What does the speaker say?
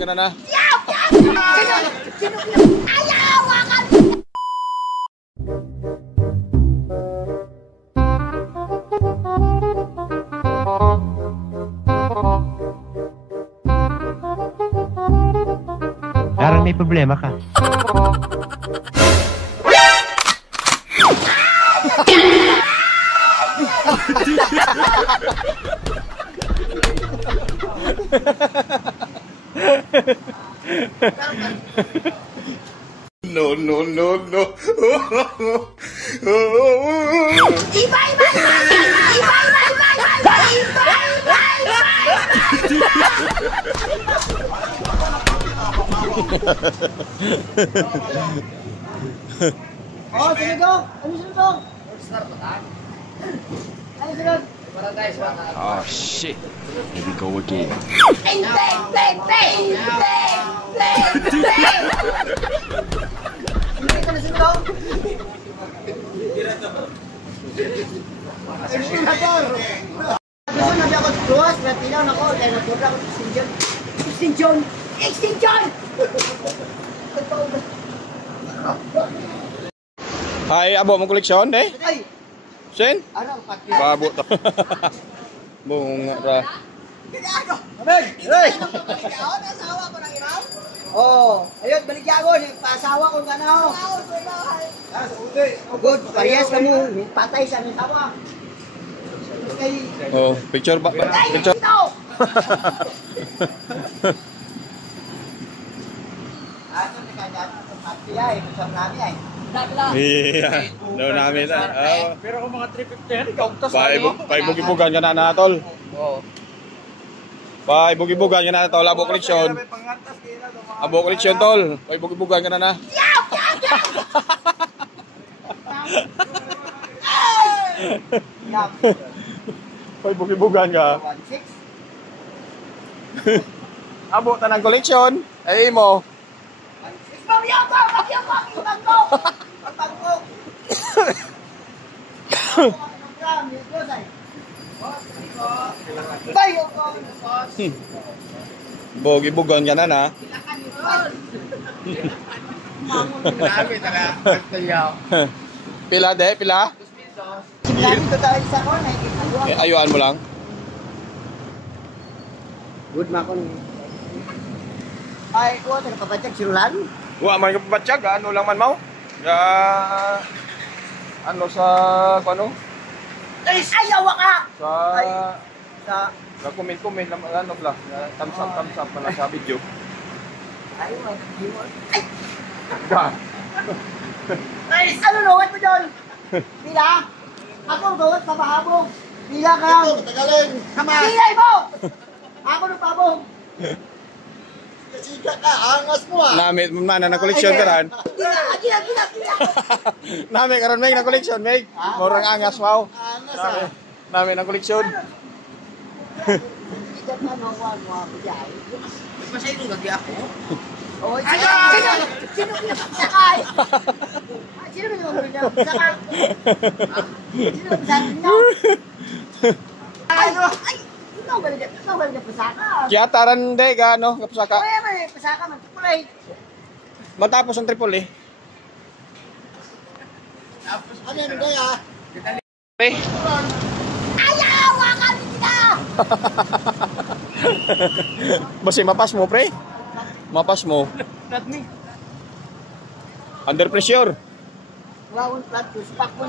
Ka na. Ayaw! Wakan! Parang may problema ka. No. Iba! Oh, sige dong. Ano sunod dong? Start ba tayo? Ano sunod? Oh shit. Here we go again. Bang! Hindi ka na sunod dong? Gusto nabi ako duwas, natinaw na ko, dahil natubra ako Extinction! Hi, abo mong koleksyon, eh? Ay! Sen? Ano? Babo to. Bunga ra. Amig! Hey! Nasawa ko ng iraw? Oo. Ayun, baligya ko. Pasawa ko ka na ako. Good. Parehas ka mo. Patay sa aming tawa. Oh, picture ba? Picture. Iya. Daw namin na. Pero kung mga 350 yan, ikaw tas Paibugibugan ka na natol. Oo. Paibugibugan ka na natol. Abo koleksyon. Abo koleksyon tol. Paibugibugan ka na. Paibugibugan ka. Abo tanang koleksyon. Ay mo. Bogi-bugan ka na. Pila de, pila? Ayuan mo lang. Good makon. Ay, kuha tayo papatyag sirulan. Wa man ka papatyag, ano lang man mau? Ya ano sa ano? Ay, ayaw ka. Sa comment lang ano bla. Thumbs up pala sa video. Ay, ay. Ga. Ay, ano luwat mo doon? Pila? Ako luwat papahabong. Pila ka. Tagalin. Pila mo. Ako nagpabong. Sikat na, angas mo ah. Namit mo na koleksyon ka ran. Gila. Nami karon meg na koleksyon meg. Murang angas wow. Angas ah. Nami na koleksyon. Sikat na nawan mo ako diay. Masaya lagi ako. Oh, sino sakay? Sino sakay? Sino sakay? Ano? Ay, ikaw balik na pasaka. Kaya taran de ka no, kapsaka. May pasaka man kulay. Matapos ang triple eh. Tapos ano yan gaya? Eh. Ayaw, wakan kita. Basi mapas mo pre. Mapas mo. Not me. Under pressure. Wawon plat to spak mo.